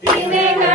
Tiene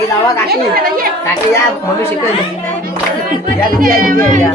काकी जावा काकी. काकी या म्हणू शिकेल. या दिदी या दिदी या